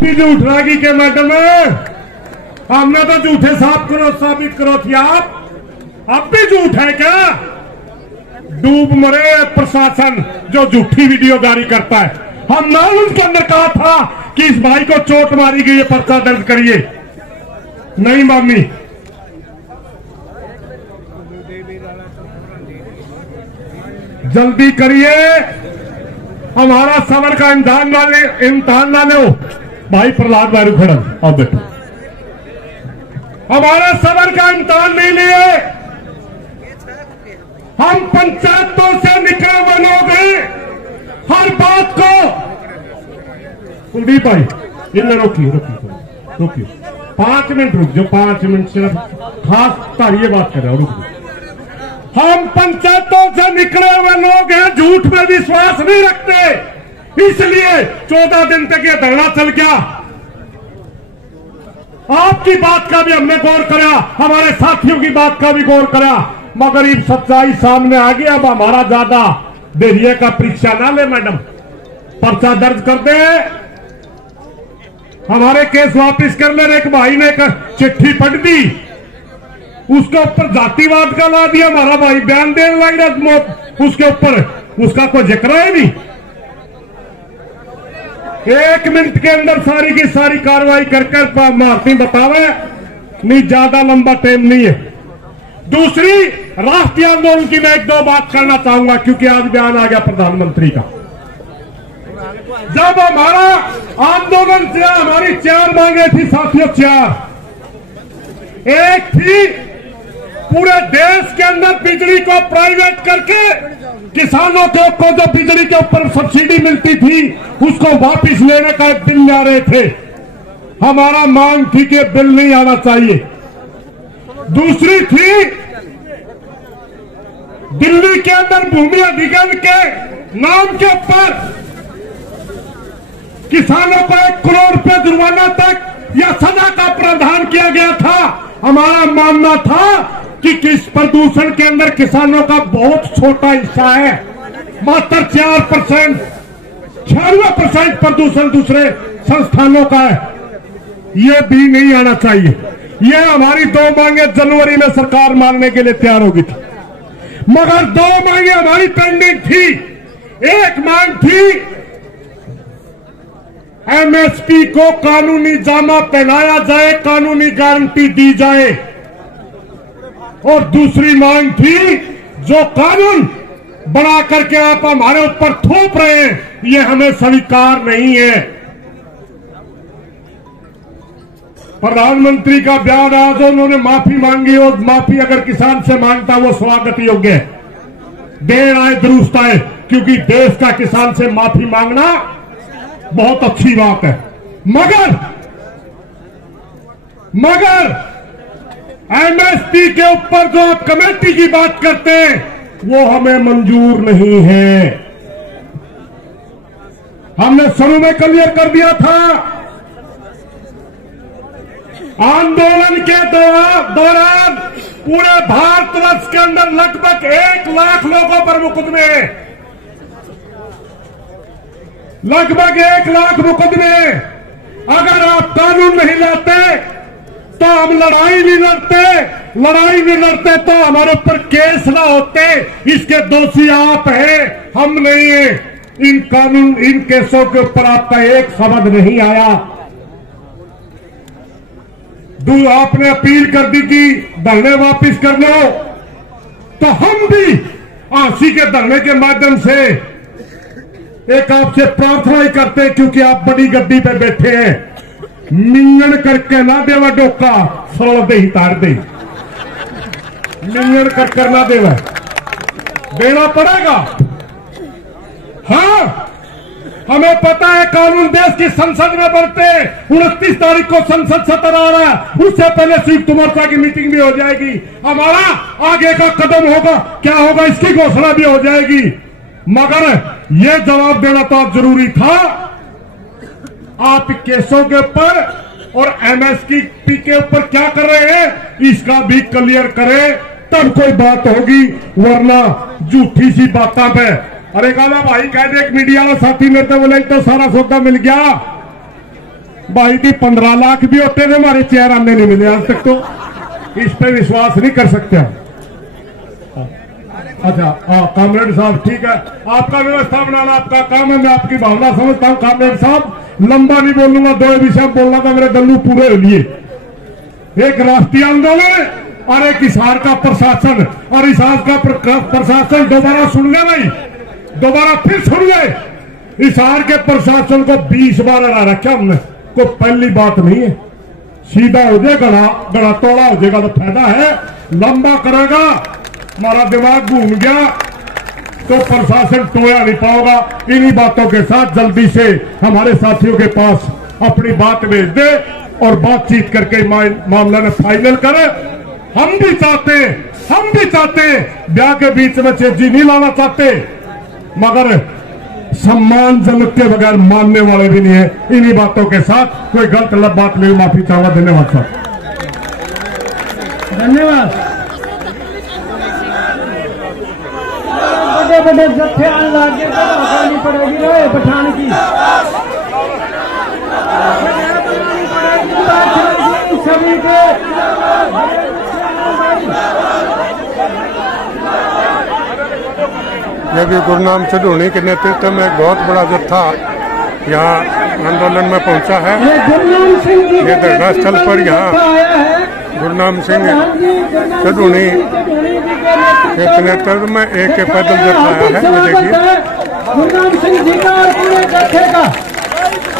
भी झूठ लागी के मैडम हमने तो झूठे साबित करो थी आप, अब भी झूठ है क्या? डूब मरे प्रशासन जो झूठी वीडियो जारी करता है। हमने उसके अंदर कहा था कि इस भाई को चोट मारी गई है, पर्चा दर्ज करिए, नहीं मामी। जल्दी करिए, हमारा सबर का इम्तिहान ना लो। भाई प्रहलाद बारू खड़ा अब बैठो, हमारा सबर का इम्तिहान नहीं लिए। हम पंचायतों से निकले हुए लोग हैं, हर बात को। कुलदीप भाई इन्हें रोकिए 5 मिनट रुक जाओ, 5 मिनट सिर्फ खास तारीय बात कर रहे हो, रुक जाओ। हम पंचायतों से निकले हुए लोग हैं, झूठ में विश्वास नहीं रखते, इसलिए 14 दिन तक ये धरना चल गया। आपकी बात का भी हमने गौर करा, हमारे साथियों की बात का भी गौर करा, मगर ये सच्चाई सामने आ गई। अब हमारा ज्यादा देरिये का परीक्षा ना ले मैडम, पर्चा दर्ज कर दे, हमारे केस वापस कर ले। एक भाई ने एक चिट्ठी पढ़ दी, उसके ऊपर जातिवाद का ला दिया, हमारा भाई बयान देने लग रहा, उसके ऊपर उसका कोई जिक्र है नहीं। 1 मिनट के अंदर सारी की सारी कार्रवाई कर मारती बतावे, नहीं ज्यादा लंबा टाइम नहीं है। दूसरी राष्ट्रीय आंदोलन की मैं 1-2 बात करना चाहूंगा, क्योंकि आज बयान आ गया प्रधानमंत्री का। जब हमारा आंदोलन से हमारी 4 मांगे थी साथियों, 4। एक थी पूरे देश के अंदर बिजली को प्राइवेट करके किसानों को जो बिजली के ऊपर सब्सिडी मिलती थी उसको वापस लेने का एक बिल ला रहे थे। हमारा मांग थी कि बिल नहीं आना चाहिए। दूसरी थी दिल्ली के अंदर भूमि अधिग्रहण के नाम के ऊपर किसानों को 1 करोड़ रुपए जुर्माना तक या सजा का प्रावधान किया गया था। हमारा मानना था कि किस प्रदूषण के अंदर किसानों का बहुत छोटा हिस्सा है, मात्र 4%, 96% प्रदूषण दूसरे संस्थानों का है, ये भी नहीं आना चाहिए। ये हमारी 2 मांगे जनवरी में सरकार मानने के लिए तैयार होगी थी, मगर 2 मांगे हमारी पेंडिंग थी। एक मांग थी एमएसपी को कानूनी जामा पहनाया जाए, कानूनी गारंटी दी जाए, और दूसरी मांग थी जो कानून बना करके आप हमारे ऊपर थोप रहे हैं, ये हमें स्वीकार नहीं है। प्रधानमंत्री का बयान आज उन्होंने माफी मांगी, और माफी अगर किसान से मांगता वो स्वागत योग्य है, देर आए दुरुस्त आए, क्योंकि देश का किसान से माफी मांगना बहुत अच्छी बात है। मगर एमएसपी के ऊपर जो आप कमेटी की बात करते हैं वो हमें मंजूर नहीं है। हमने शुरू में क्लियर कर दिया था, आंदोलन के दौरान पूरे भारतवर्ष के अंदर लगभग 1 लाख लोगों पर मुकदमे हैं, लगभग 1 लाख मुकदमे। अगर आप कानून नहीं लाते तो हम लड़ाई नहीं लड़ते तो हमारे ऊपर केस ना होते। इसके दोषी आप हैं, हम नहीं हैं। इन केसों के ऊपर आपका एक शब्द नहीं आया। आपने अपील कर दी कि धरने वापस कर लो, तो हम भी आंसी के धरने के माध्यम से एक आपसे प्रार्थना ही करते हैं, क्योंकि आप बड़ी गद्दी पे बैठे हैं। मिंगन करके ना देवा डोका सोल दे ही तार दे, मिंगन कर ना देवा, देना पड़ेगा। हाँ, हमें पता है कानून देश की संसद में बनते हैं। 29 तारीख को संसद सत्र आ रहा है, उससे पहले संयुक्त मोर्चा की मीटिंग भी हो जाएगी। हमारा आगे का कदम होगा, क्या होगा इसकी घोषणा भी हो जाएगी। मगर यह जवाब देना तो जरूरी था। आप केसों के ऊपर और एमएसपी के ऊपर क्या कर रहे हैं इसका भी क्लियर करें, तब कोई बात होगी, वरना झूठी सी बातों पे। अरे काला भाई कह दे, एक मीडिया वाला साथी मेरे को बोले तो सारा सौदा मिल गया। भाई की 15 लाख भी होते थे, हमारे चेयर आने नहीं मिले आज तक, तो इस पे विश्वास नहीं कर सकते। अच्छा हाँ कामरेड साहब ठीक है, आपका व्यवस्था बनाना आपका काम है, मैं आपकी भावना समझता हूँ। कामरेड साहब लंबा नहीं बोलूंगा, 2 विषय बोलना था मेरे गल्लू पूरे लिए। एक राष्ट्रीय आंदोलन और एक हिसार का प्रशासन, और हिसार का प्रशासन दोबारा सुन गए भाई, दोबारा फिर सुन गए। हिसार के प्रशासन को 20 बार हरा रखा हमने, कोई पहली बात नहीं है। सीधा हो जाएगा, गड़ा तोड़ा हो जाएगा तो फायदा है, लंबा करेगा हमारा दिमाग घूम गया तो प्रशासन टोया नहीं पाओगा। इन्हीं बातों के साथ जल्दी से हमारे साथियों के पास अपनी बात भेज दे और बातचीत करके मामला में फाइनल करे। हम भी चाहते ब्याह के बीच में चेजी नहीं लाना चाहते, मगर सम्मानजनक के बगैर मानने वाले भी नहीं है। इन्हीं बातों के साथ कोई गलत बात नहीं, माफी चाहूंगा। धन्यवाद साहब, धन्यवाद। बड़े बड़े जत्थे आने लगे तो पड़ेगी रे पठान की सभी को। ये भी गुरनाम सिद्धूनी के नेतृत्व में एक बहुत बड़ा जत्था यहाँ आंदोलन में पहुंचा है। ये दरगाह स्थल पर यहाँ गुरनाम सिंह सिद्धूनी के नेतृत्व में एक पैदल जत्था आया है। ये देखिए गुरनाम सिंह जी का और पूरे जत्थे का।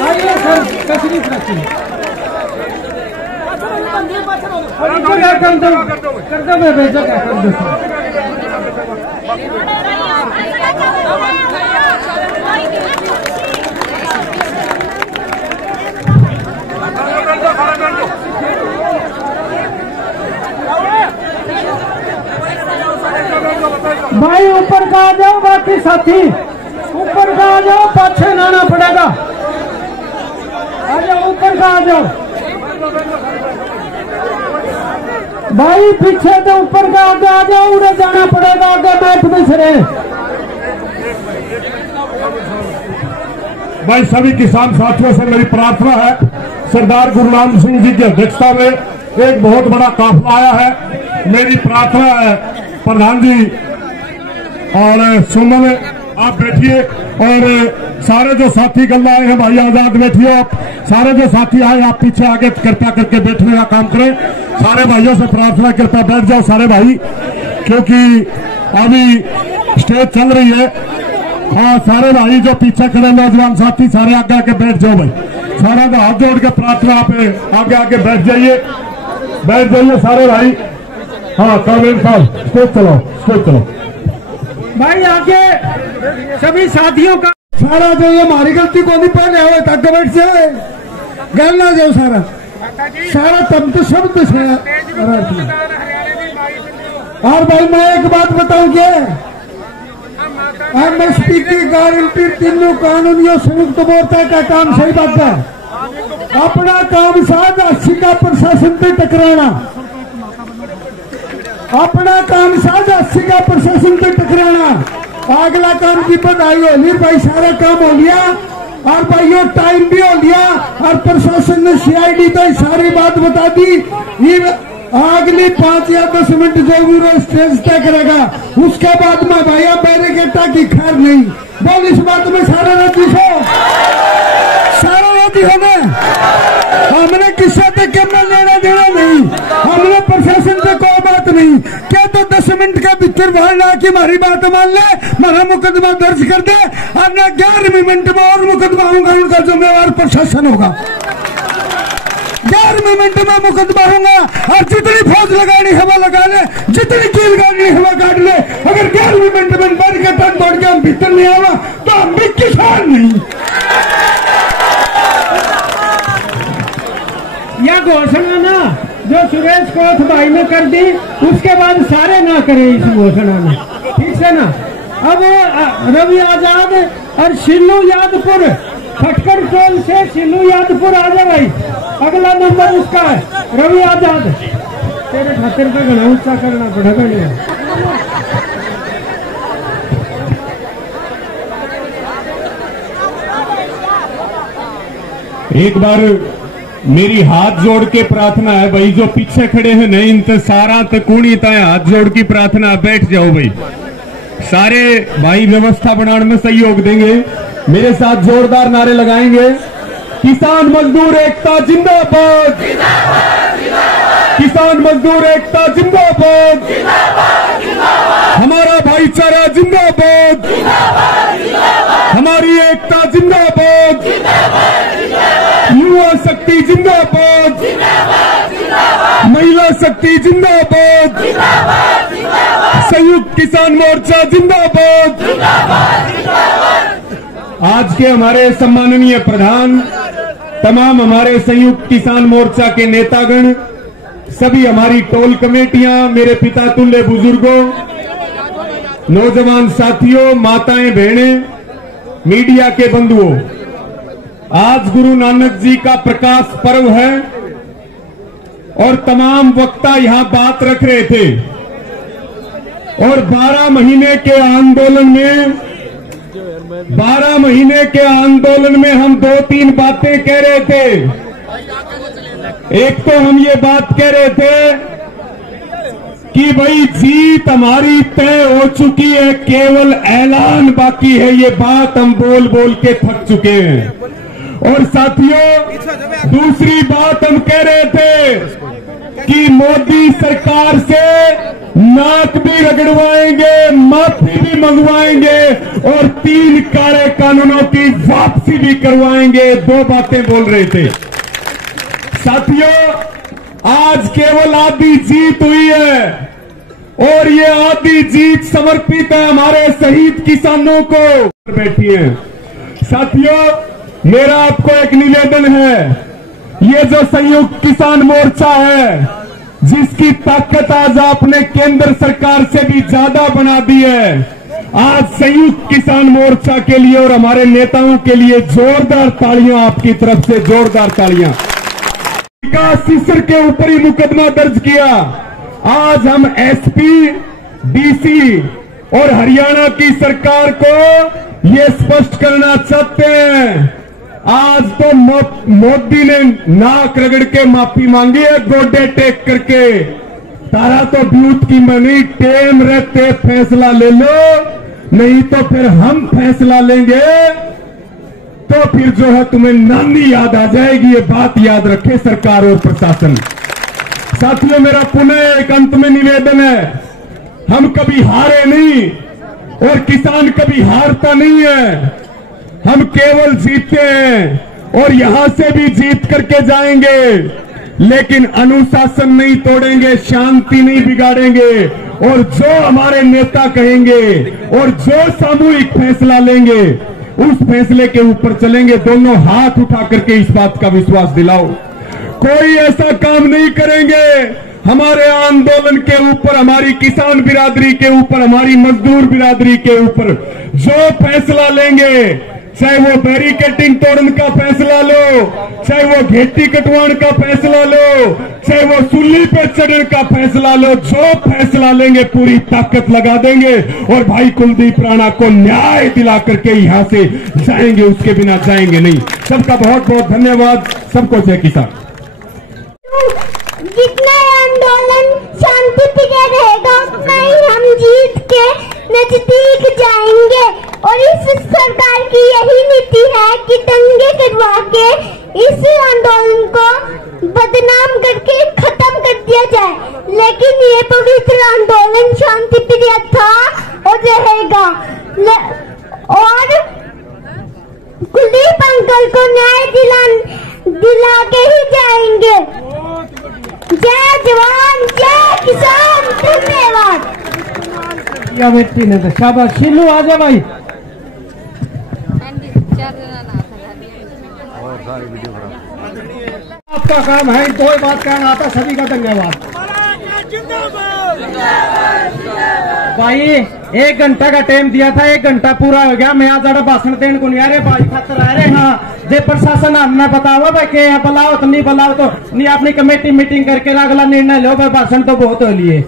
आइए सर तशरीफ रखिए। कर दो मैं भेजा क्या कर दो। भाई ऊपर का आ जाओ, बाकी साथी ऊपर का आ जाओ, पाछे लाना पड़ेगा। आ जाओ ऊपर का आ जाओ भाई, पीछे तो ऊपर का आगे आ जाओ, उड़े जाना पड़ेगा आगे बैठ बिछड़े। भाई सभी किसान साथियों से मेरी प्रार्थना है, सरदार गुरनाम सिंह जी की अध्यक्षता में एक बहुत बड़ा काफिला आया है। मेरी प्रार्थना है प्रधान जी और सुमन आप बैठिए, और सारे जो साथी गल्ला आए हैं भाई आजाद बैठिए। आप सारे जो साथी आए आप पीछे आगे कृपया करके बैठने का काम करें। सारे भाइयों से प्रार्थना कृपया बैठ जाओ सारे भाई, क्योंकि अभी स्टेज चल रही है। हाँ सारे भाई जो पीछे खड़े नौजवान साथी सारे आगे आके बैठ जाओ भाई, सारा तो हाथ जोड़ के प्रार्थना आप आगे आके बैठ जाइए सारे भाई। हाँ कामेल साहब स्टेज चलो भाई आगे सभी साथियों का सारा जो ये हमारी गलती को नहीं पहले हुए तक बैठ जाए गल ना जाओ सारा तब तो शब्द से। और भाई मैं एक बात बताऊं क्या, एमएसपी की गारंटी तीनों कानूनियों संयुक्त मोर्चा का काम सही बात है। अपना काम साध 80 का प्रशासन पे टकराना, अपना काम साध 80 का प्रशासन पे टकराना। अगला काम की बधाई हो ली भाई, सारा काम हो लिया और भाइयों टाइम भी हो लिया, और प्रशासन ने सीआईडी तो सारी बात बता दी। ये अगली 5 या 10 मिनट जो भी स्टेज तय करेगा उसके बाद में भैया बैरिकेटा की खैर नहीं। बोल इस बात में सारा राजी हो, सारा राजी हो गए। हमने किसी से क्या लेना देना नहीं, हमने प्रशासन से कोई बात नहीं। क्या तो 10 मिनट का भीतर बाहर ला के हमारी बात मान ले, हमारा मुकदमा दर्ज कर दे, और न 11 मिनट में और मुकदमा होगा, उनका जिम्मेवार प्रशासन होगा। 11 मिनट में मुकदमा होगा, और जितनी फौज लगानी हवा लगा ले, जितनी कील गाड़नी हवा काट ले। अगर 11 मिनट में बढ़ के तक दौड़ के हम भीतर नहीं आवा तो हम भी किसान नहीं। यह घोषणा ना जो सुरेश कोथ भाई ने कर दी, उसके बाद सारे ना करें इस घोषणा में, ठीक है ना। अब रवि आजाद और शिल्लू यादपुर, खटकर टोल से शिल्लू यादपुर आ जाए भाई, अगला नंबर उसका है रवि आजाद। तेरे खातिर पे घना ऊंचा करना पड़ेगा। एक बार मेरी हाथ जोड़ के प्रार्थना है भाई, जो पीछे खड़े हैं नहीं इनते सारा तकूणी तय हाथ जोड़ की प्रार्थना, बैठ जाओ भाई। सारे भाई व्यवस्था बनाने में सहयोग देंगे, मेरे साथ जोरदार नारे लगाएंगे। किसान मजदूर एकता जिंदाबाद, किसान मजदूर एकता जिंदाबाद, हमारा भाईचारा जिंदाबाद, हमारी एकता जिंदाबाद, युवा शक्ति जिंदाबाद, महिला शक्ति जिंदाबाद, संयुक्त किसान मोर्चा जिंदाबाद। आज के हमारे सम्माननीय प्रधान, तमाम हमारे संयुक्त किसान मोर्चा के नेतागण, सभी हमारी टोल कमेटियां, मेरे पिता तुल्य बुजुर्गों, नौजवान साथियों, माताएं बहनें, मीडिया के बंधुओं, आज गुरु नानक जी का प्रकाश पर्व है और तमाम वक्ता यहां बात रख रहे थे और 12 महीने के आंदोलन में हम 2-3 बातें कह रहे थे। एक तो हम ये बात कह रहे थे कि भाई जीत हमारी तय हो चुकी है, केवल ऐलान बाकी है, ये बात हम बोल बोल के थक चुके हैं। और साथियों, दूसरी बात हम कह रहे थे कि मोदी सरकार से नाक भी रगड़वाएंगे, माफी भी मंगवाएंगे और 3 काले कानूनों की वापसी भी करवाएंगे। 2 बातें बोल रहे थे। साथियों, आज केवल आधी जीत हुई है और ये आधी जीत समर्पित है हमारे शहीद किसानों को। बैठी है साथियों, मेरा आपको एक निवेदन है, ये जो संयुक्त किसान मोर्चा है, जिसकी ताकत आज आपने केंद्र सरकार से भी ज्यादा बना दी है, आज संयुक्त किसान मोर्चा के लिए और हमारे नेताओं के लिए जोरदार तालियां आपकी तरफ से, जोरदार तालियां। विकास सिसर के ऊपर ही मुकदमा दर्ज किया। आज हम एसपी, डीसी और हरियाणा की सरकार को ये स्पष्ट करना चाहते हैं, आज तो मोदी ने नाक रगड़ के माफी मांगी है, गोडे टेक करके। तारा तो ब्यूथ की मनी, टेम रहते फैसला ले लो, नहीं तो फिर हम फैसला लेंगे, तो फिर जो है तुम्हें नानी याद आ जाएगी। ये बात याद रखे सरकार और प्रशासन। साथियों, मेरा पुनः एक अंत में निवेदन है, हम कभी हारे नहीं और किसान कभी हारता नहीं है, हम केवल जीतते हैं और यहां से भी जीत करके जाएंगे, लेकिन अनुशासन नहीं तोड़ेंगे, शांति नहीं बिगाड़ेंगे और जो हमारे नेता कहेंगे और जो सामूहिक फैसला लेंगे उस फैसले के ऊपर चलेंगे। दोनों हाथ उठा करके इस बात का विश्वास दिलाओ। कोई ऐसा काम नहीं करेंगे हमारे आंदोलन के ऊपर, हमारी किसान बिरादरी के ऊपर, हमारी मजदूर बिरादरी के ऊपर जो फैसला लेंगे, चाहे वो बैरिकेटिंग तोड़ने का फैसला लो, चाहे वो घेटी कटवाने का फैसला लो, चाहे वो सुल्ली पे चढ़ने का फैसला लो, जो फैसला लेंगे पूरी ताकत लगा देंगे और भाई कुलदीप राणा को न्याय दिला करके यहां से जाएंगे, उसके बिना जाएंगे नहीं। सबका बहुत बहुत धन्यवाद। सबको जय किसान। जितना आंदोलन शांति प्रिय रहेगा उतना ही हम जीत के नजदीक जाएंगे और इस सरकार की यही नीति है कि दंगे करवा के इस आंदोलन को बदनाम करके खत्म कर दिया जाए, लेकिन ये पवित्र आंदोलन शांति प्रिय था और रहेगा और कुलदीप अंकल को न्याय दिला के ही जाएंगे। जय जवान जय किसान। धन्यवाद। या व्यक्ति ने तो शाबाश। शिल्लू आजा भाई। आपका काम है, कोई बात कहना आता, सभी का धन्यवाद। भाई 1 घंटा का टाइम दिया था, 1 घंटा पूरा हो गया। मैं आज ज्यादा भाषण देने को नहीं आ रहे, भाई खातर आ रहे। हाँ, जे प्रशासन हमने बताओ भाई के बुलाओ तो नहीं बुलाओ तो नहीं, अपनी कमेटी मीटिंग करके अगला निर्णय लो भाई। भाषण तो बहुत हो लिए।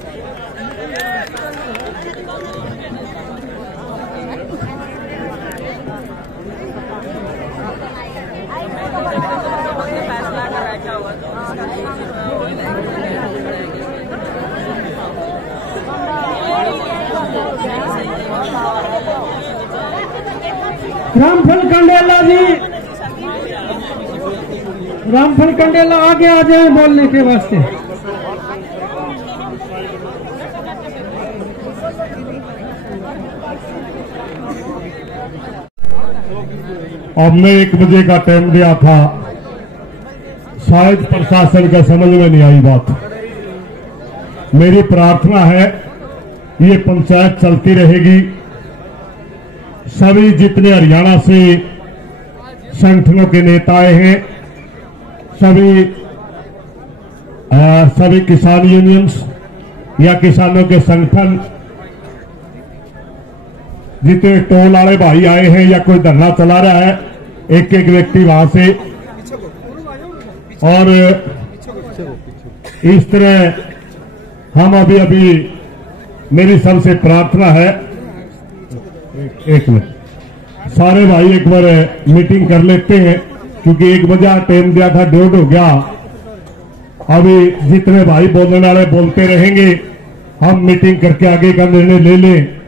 रामफल कंडेला जी, रामफल कंडेला आगे आ जाए बोलने के वास्ते। हमने 1 बजे का टाइम दिया था, शायद प्रशासन का समझ में नहीं आई बात। मेरी प्रार्थना है ये पंचायत चलती रहेगी। सभी जितने हरियाणा से संगठनों के नेता आए हैं, सभी किसान यूनियंस या किसानों के संगठन, जितने टोल वाले भाई आए हैं या कोई धरना चला रहा है, एक एक व्यक्ति वहां से, और इस तरह हम अभी मेरी सबसे प्रार्थना है, एक मिनट, सारे भाई एक बार मीटिंग कर लेते हैं, क्योंकि 1 बजे टाइम दिया था, 1:30 हो गया। अभी जितने भाई बोलने वाले बोलते रहेंगे, हम मीटिंग करके आगे का निर्णय ले लें।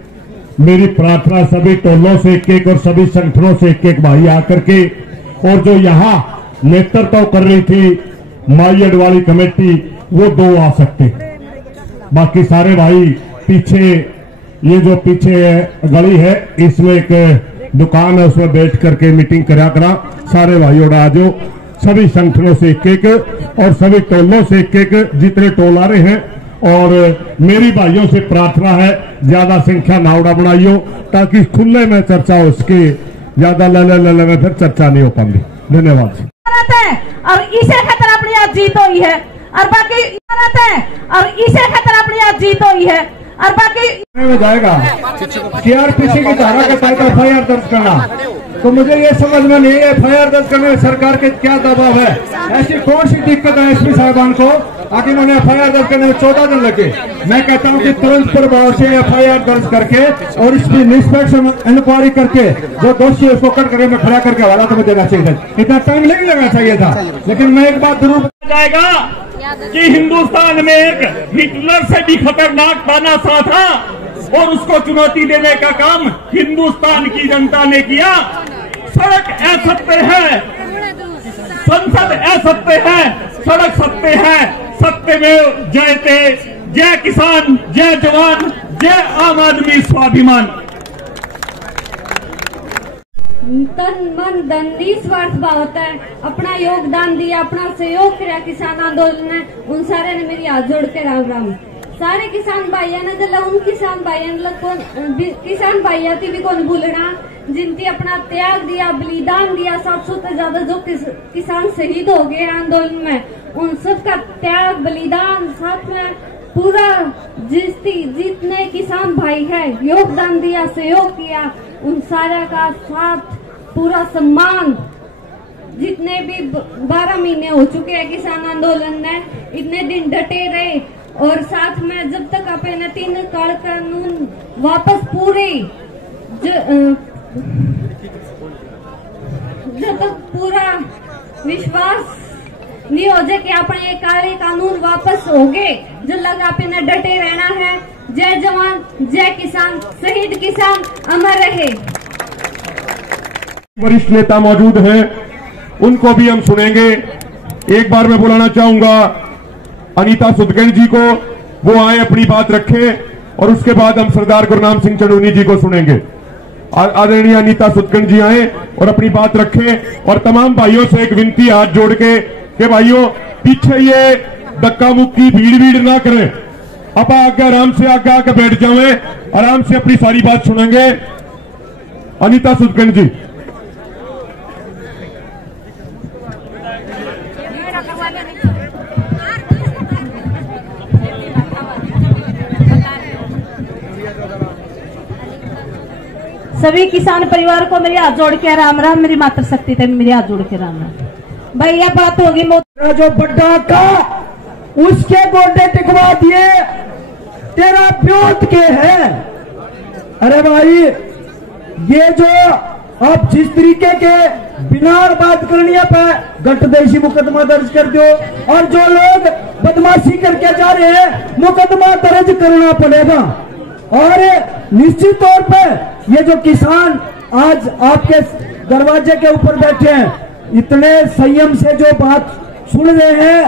मेरी प्रार्थना सभी टोलों से एक और सभी संगठनों से एक भाई आकर के, और जो यहाँ नेतृत्व कर रही थी माई अडवाणी कमेटी, वो 2 आ सकते, बाकी सारे भाई पीछे, ये जो पीछे गली है इसमें एक दुकान है, उसमें बैठ करके मीटिंग करा सारे भाई और आ जाओ, सभी संगठनों से एक और सभी टोलों से एक जितने टोल आ रहे हैं। और मेरी भाइयों से प्रार्थना है ज्यादा संख्या नावड़ा बनाइयो, ताकि खुले में चर्चा हो, इसके ज्यादा लले में फिर चर्चा नहीं हो पाती। धन्यवाद। और इसे खातर अपनी आज जीत हुई है, और बाकी और इसे खातर अपनी आज जीत हुई है, और बाकी में जाएगा सीआरपीसी की धारा के तहत एफआईआर दर्ज करना। तो मुझे ये समझ में नहीं है एफआईआर दर्ज करने में सरकार के क्या दबाव है। ऐसी कौन सी दिक्कत है एसपी साहिबान को आखिर इन्होंने एफआईआर दर्ज करने में 14 दिन लगे। मैं कहता हूं कि तुरंत प्रभाव से एफआईआर दर्ज करके और इसकी निष्पक्ष इंक्वायरी करके जो दोषी है उसको कटघरे में खड़ा करके हवाला तो देना चाहिए था। इतना टाइम नहीं लगना चाहिए था। लेकिन मैं एक बात जरूर जाएगा कि हिंदुस्तान में एक हिटलर से भी खतरनाक तानाशाह था, और उसको चुनौती देने का काम हिंदुस्तान की जनता ने किया। सड़क असत्य है, संसद असत्य है, सड़क सत्य है। सत्य में जयते, जय किसान, जय जवान, जय आम आदमी स्वाभिमान। तन मन धन निस्वार्थ भाव होता है, अपना योगदान दिया, अपना सहयोग किया किसान आंदोलन ने। उन सारे ने मेरी हाथ जोड़ के राम राम। सारे किसान भाइयों ने जल्ला उन किसान भाइयों किसान भाइयों की भी कौन भूलना जिनकी अपना त्याग दिया, बलिदान दिया। 700 से ज्यादा जो किसान शहीद हो गए आंदोलन में, उन सबका त्याग बलिदान साथ में पूरा जितने किसान भाई है योगदान दिया, सहयोग किया, उन सारा का साथ पूरा सम्मान। जितने भी 12 महीने हो चुके हैं किसान आंदोलन में, इतने दिन डटे रहे, और साथ में जब तक अपने 3 काल कानून वापस पूरे जब तक पूरा विश्वास नहीं हो जाए कि अपने ये काले कानून वापस हो गए, जो लगा अपने डटे रहना है। जय जवान, जय किसान, शहीद किसान अमर रहे। वरिष्ठ नेता मौजूद हैं, उनको भी हम सुनेंगे। एक बार मैं बुलाना चाहूंगा अनीता सुदगन जी को, वो आए अपनी बात रखें, और उसके बाद हम सरदार गुरनाम सिंह चंडूनी जी को सुनेंगे। आदरणीय अनीता सुदगन जी आए और अपनी बात रखें। और तमाम भाइयों से एक विनती हाथ जोड़ के कि भाइयों पीछे ये धक्का मुक्की भीड़ ना करें, अब आगे आराम से आगे आके बैठ जाएं, आराम से अपनी सारी बात सुनेंगे। अनीता सुदगन जी। सभी किसान परिवार को मेरी हाथ जोड़ के राम राम। मेरी मातृशक्ति थे मेरी हाथ जोड़ के राम राम। भाई यह बात होगी जो बड्डा का उसके गोडे टिकवा दिए, तेरा ब्योत के है। अरे भाई ये जो अब जिस तरीके के बिना बात करनी पे गठदेशी मुकदमा दर्ज कर दो, और जो लोग बदमाशी करके जा रहे हैं मुकदमा दर्ज करना पड़ेगा। और निश्चित तौर पे ये जो किसान आज आपके दरवाजे के ऊपर बैठे हैं, इतने संयम से जो बात सुन रहे हैं,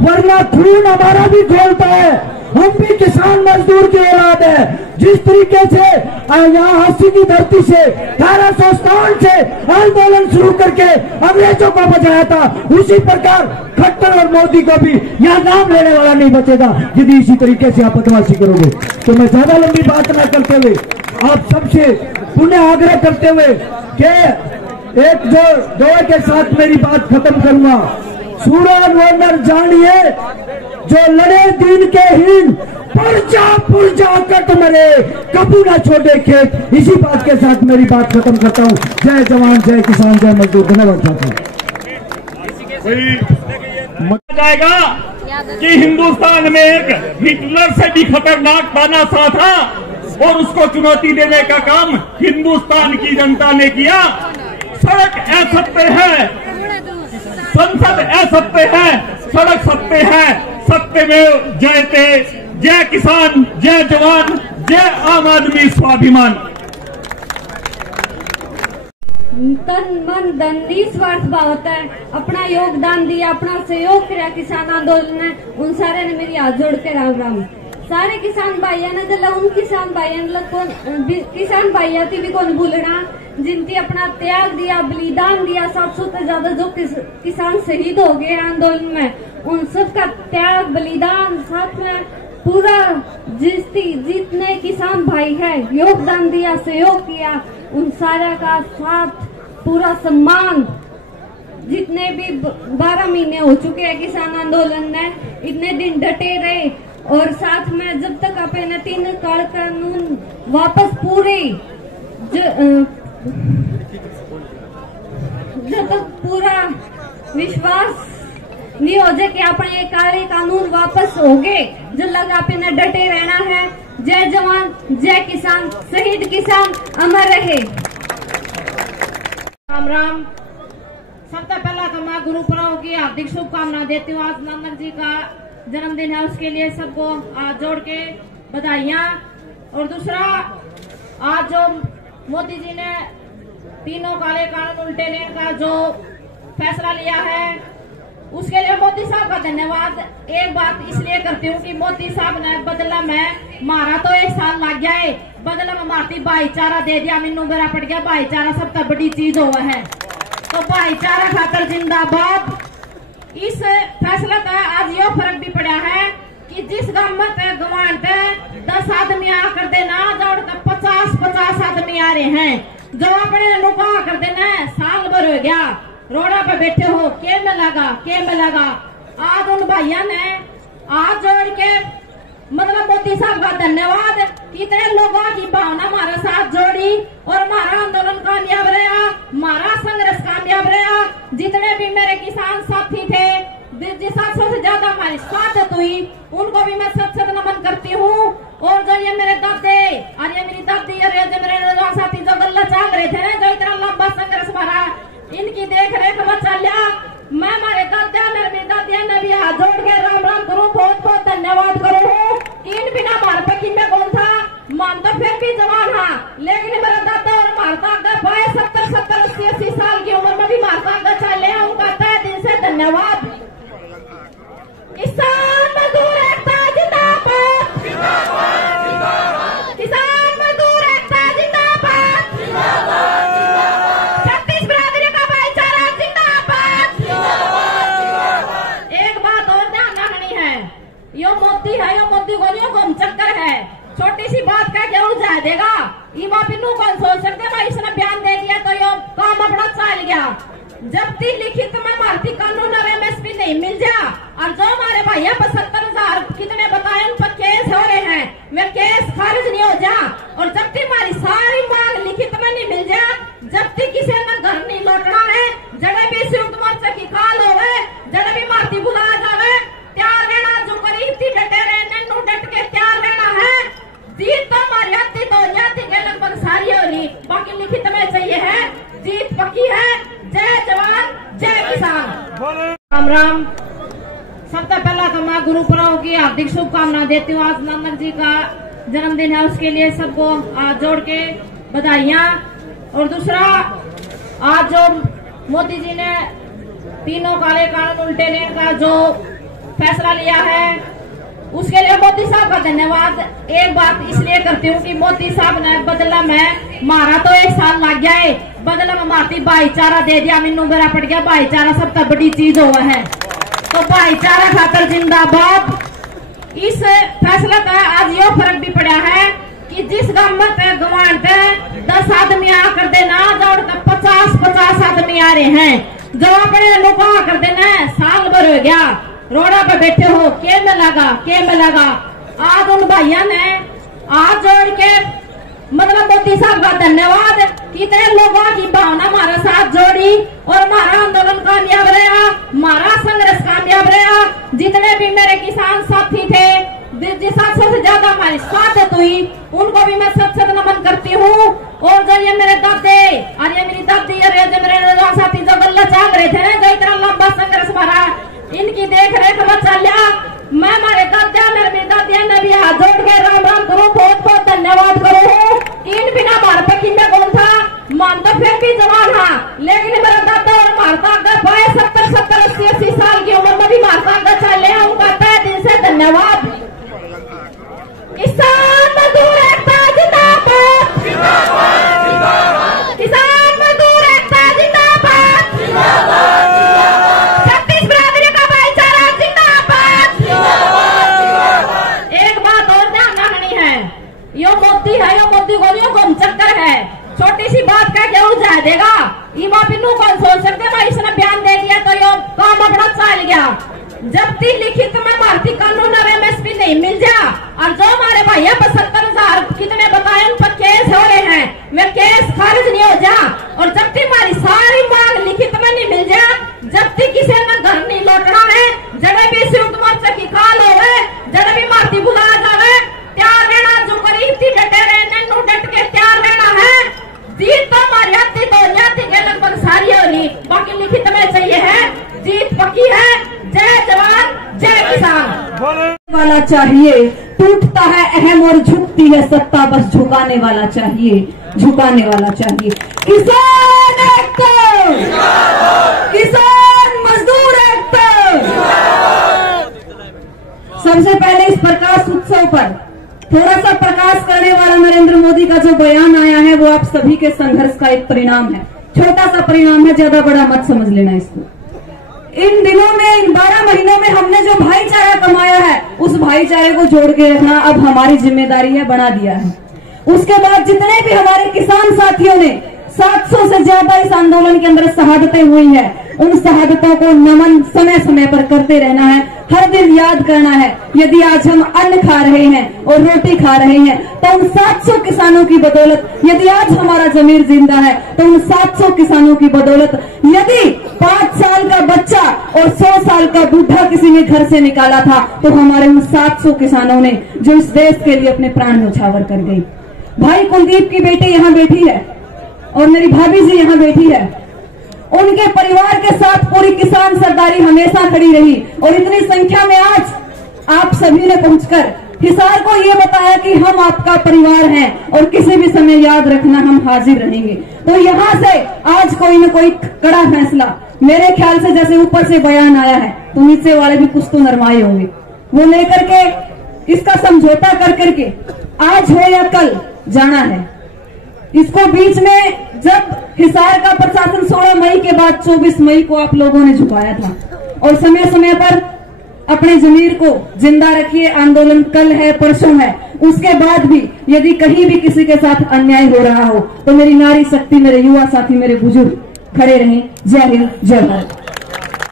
वरना खून हमारा भी खोलता है। हम भी किसान मजदूर की औलाद है। जिस तरीके से यहाँ 80 की धरती से 1857 से आंदोलन शुरू करके अंग्रेजों को बचाया था, उसी प्रकार खट्टर और मोदी को भी यहाँ नाम लेने वाला नहीं बचेगा यदि इसी तरीके से आप बदमाशी करोगे। तो मैं ज्यादा लंबी बात न करते हुए आप सबसे पुनः आग्रह करते हुए कि एक जो दोहे के साथ मेरी बात खत्म करूंगा। सूरज वनर जानिए जो लड़े दिन के हीन, पुरजा कट मरे कबू न छोड़े खेत। इसी बात के साथ मेरी बात खत्म करता हूँ। जय जवान, जय किसान, जय मजदूर। धन्यवाद साथियों। जाएगा कि हिंदुस्तान में एक हिटलर से भी खतरनाक तानाशाह था और उसको चुनौती देने का काम हिंदुस्तान की जनता ने किया। सड़क असत्य है, संसद असत्य है, सड़क सत्य है। सत्य में जयते। जय किसान, जय जवान, जय आम आदमी स्वाभिमान। तन मन धन निस्वार्थ भाव होता है। अपना योगदान दिया, अपना सहयोग किया किसान आंदोलन में, उन सारे ने मेरी हाथ जोड़ के राम राम। सारे किसान भाइयों ने जल्ला उन किसान किसान भाइयों थी भी कौन भूलना जिनकी अपना त्याग दिया, बलिदान दिया। 700 से ज्यादा जो किसान शहीद हो गए आंदोलन में, उन सबका त्याग बलिदान साथ में पूरा जितने किसान भाई है योगदान दिया, सहयोग किया, उन सारा का साथ पूरा सम्मान। जितने भी 12 महीने हो चुके हैं किसान आंदोलन में, इतने दिन डटे रहे और साथ में जब तक अपने 3 कानून वापस पूरे जब तक पूरा विश्वास नहीं हो जाए कि अपने ये काले कानून वापस हो गए, जब लगा अपने डटे रहना है। जय जवान, जय किसान, शहीद किसान अमर रहे। राम राम। सबसे पहला तो मैं गुरु पर्व की हार्दिक शुभकामना देती हूँ। आज नानक जी का जन्मदिन है, उसके लिए सबको हाथ जोड़ के बधाइयाँ। और दूसरा, आज जो मोदी जी ने 3 काले कानून उल्टे लेने का जो फैसला लिया है, उसके लिए मोदी साहब का धन्यवाद। एक बात इसलिए करती हूँ कि मोदी साहब ने बदला में मारा तो 1 साल लग गया है, बदला में मारती भाईचारा दे दिया। मैनू मेरा पड़ गया भाईचारा सबसे बड़ी चीज हुआ है, तो भाईचारा खातर जिंदाबाद। इस फैसला का आज यह फर्क भी पड़ा है कि जिस गांव में गवान 10 आदमी आकर देना, दौड़ 50 आदमी आ रहे हैं। जो अपने नुका कर देना, साल भर हो गया रोड़ा पे बैठे हो, के में लगा। आज उन भाइयों ने हाथ जोड़ के मतलब मोदी साहब का धन्यवाद। कितने लोगों की भावना हमारा साथ जोड़ी और हमारा आंदोलन कामयाब रहा, हमारा संघर्ष कामयाब रहा। जितने भी मेरे किसान साथी थे, 700 से ज्यादा हमारी स्वागत हुई, उनको भी मैं सत नमन करती हूँ। और जो ये मेरे दादे और ये मेरी दादी और जो मेरे साथी जो गल्ला चाल रहे थे, जो इतना लंबा संघर्ष हमारा, इनकी देख रेख में चलिया। मैं हमारे दादा मेरी दादिया ने भी हाथ जोड़ के राम राम करूँ, बहुत बहुत धन्यवाद करूँ। इन बिना हमारे पे कि मैं कौन था, मान तो फिर भी जवान हाँ, लेकिन मेरा दादा और मारता 70 80 साल की उम्र में भी मारता चले, उनका तहे दिल से धन्यवाद। किसान मजदूर एकता जिंदाबाद, किसान मजदूर एकता जिंदाबाद, छत्तीस बिरादरी का भाईचारा जिंदाबाद। एक बात और ध्यान रखनी है, यो मोदी है, यो मोदी को नहीं घूम चक्कर है। छोटी सी बात का क्या उलझा देगा, युवा पिन्नू कौन सोच सकते भाई, इसने बयान दे दिया तो यो काम अपना चल गया। जब तक लिखित में भारतीय कानून और MSP नहीं मिल जा, और जो हमारे भैया 75,000 कितने बताए उन पर केस हो रहे हैं, वे केस खारिज नहीं हो जा। और जब तक हमारी सारी मांग लिखित में नहीं मिल जा, जब तक किसी ने घर नहीं लौटना है, जड़े भी संयुक्त मोर्चा की काल हो गए, जड़े भी मारती बुला जावे, तैयार रहना। जो करीब थी डटे रहने, नू डट के तैयार रहना है। जीत तो हमारी आती तो जाती के लगभग सारी हो रही, बाकी लिखित में चाहिए है, जीत पक्की है। जय सबसे पहला तो मैं गुरु पर्व की हार्दिक शुभकामना देती हूँ। आज नानक जी का जन्मदिन है, उसके लिए सबको जोड़ के बधाइयाँ। और दूसरा, आज जो मोदी जी ने तीनों काले कानून उल्टे लेने का जो फैसला लिया है, उसके लिए मोदी साहब का धन्यवाद। एक बात इसलिए करती हूँ कि मोदी साहब ने बदला में मारा तो 1 साल लग गया है, बदला में मारती भाईचारा दे दिया। मिन्नू मेरा पड़ गया, भाईचारा सबसे बड़ी चीज हुआ है, तो भाईचारा खातर जिंदाबाद। इस फैसला का आज यो फर्क भी पड़ा है कि जिस गांव में गवान 10 आदमी आकर देना, दौड़ कर 50 आदमी आ रहे हैं। जो अपने लोग आकर देना, साल भर हो गया रोड़ा पे बैठे हो, के में लगा। आज उन भाइयों ने आज जोड़ के मतलब मोदी साहब का धन्यवाद। कितने लोगों की भावना हमारा साथ जोड़ी और हमारा आंदोलन कामयाब रहा, हमारा संघर्ष कामयाब रहा। जितने भी मेरे किसान साथी थे, जिस 700 से ज्यादा हमारी स्वागत हुई, उनको भी मैं सत नमन करती हूँ। और जो ये मेरे दादे और ये मेरी दादी और ये मेरे साथी जो गल्ला चाह रहे थे, जो इतना लंबा संघर्ष हमारा, इनकी देख रेख में चलिया। मैं हमारे दादा मेरी दादिया ने भी हाथ जोड़ के राम राम करूँ, बहुत बहुत धन्यवाद करूँ। इन बिना मार पे किन्ने कौन था, मान तो फिर भी जवान था, लेकिन मेरा दादा और मारता अगर भाई 70, 80 साल की उम्र में भी मारता अगर चले, उनका तहे दिल से धन्यवाद। किसान मजदूर एकता जिंदाबाद, किसान मजदूर एकता जिंदाबाद, छत्तीस बिरादरी का भाईचारा जिंदाबाद। एक बात और ध्यान रखनी है, यो मोदी है, यो मोदी को घूम चक्कर है, छोटी सी बात कह के उलझा देगा। ये बात इनू कौन सोच सकते भाई, इसने बयान दे दिया तो यो काम अपना चल गया। जब तक लिखित में भारतीय कानून और MSP नहीं मिल जा, और जो हमारे भैया 75,000 कितने बताए उन पर केस हो रहे हैं, वे केस खारिज नहीं हो जा। और जब तक हमारी सारी मांग लिखित में नहीं मिल जा, जब तक किसी ने घर नहीं लौटना है, जड़े भी संयुक्त मोर्चा की काल हो गए, जड़े भी मारती बुला जावे, तैयार रहना। जो करीब थी डटे रहने, नू डट के तैयार रहना है। जीत तो हमारी आती तो लगभग सारी होगी, बाकी लिखित में चाहिए है, जीत पक्की है। जय जवान जय किसान वाला चाहिए, टूटता है अहम और झुकती है सत्ता, बस झुकाने वाला चाहिए, झुकाने वाला चाहिए। किसान एकता, किसान मजदूर एकता। सबसे पहले इस प्रकाश उत्सव पर थोड़ा सा प्रकाश करने वाला नरेंद्र मोदी का जो बयान आया है, वो आप सभी के संघर्ष का एक परिणाम है, छोटा सा परिणाम है, ज्यादा बड़ा मत समझ लेना इसको। इन दिनों में, इन 12 महीनों में हमने जो भाईचारा कमाया है, उस भाईचारे को जोड़ के रखना अब हमारी जिम्मेदारी है, बना दिया है। उसके बाद जितने भी हमारे किसान साथियों ने 700 से ज्यादा इस आंदोलन के अंदर शहादतें हुई है, उन शहादतों को नमन समय समय पर करते रहना है, हर दिन याद करना है। यदि आज हम अन्न खा रहे हैं और रोटी खा रहे हैं, तो उन 700 किसानों की बदौलत, यदि आज हमारा जमीर जिंदा है, तो उन 700 किसानों की बदौलत। यदि 5 साल का बच्चा और 100 साल का बूढ़ा किसी ने घर से निकाला था, तो हमारे उन 700 किसानों ने जो इस देश के लिए अपने प्राण न्यौछावर कर गई। भाई कुलदीप की बेटी यहाँ बैठी है और मेरी भाभी जी यहाँ बैठी है, उनके परिवार के साथ पूरी किसान सरदारी हमेशा खड़ी रही। और इतनी संख्या में आज आप सभी ने पहुंचकर हिसार को ये बताया कि हम आपका परिवार हैं और किसी भी समय याद रखना हम हाजिर रहेंगे। तो यहाँ से आज कोई न कोई कड़ा फैसला, मेरे ख्याल से जैसे ऊपर से बयान आया है, तो नीचे वाले भी कुछ तो नरमाए होंगे, वो लेकर के इसका समझौता कर करके आज हो या कल जाना है। इसको बीच में जब हिसार का प्रशासन 16 मई के बाद 24 मई को आप लोगों ने झुकाया था, और समय समय पर अपने जमीर को जिंदा रखिए। आंदोलन कल है, परसों है, उसके बाद भी यदि कहीं भी किसी के साथ अन्याय हो रहा हो, तो मेरी नारी शक्ति, मेरे युवा साथी, मेरे बुजुर्ग खड़े रहें। जय हिंद, जय भारत।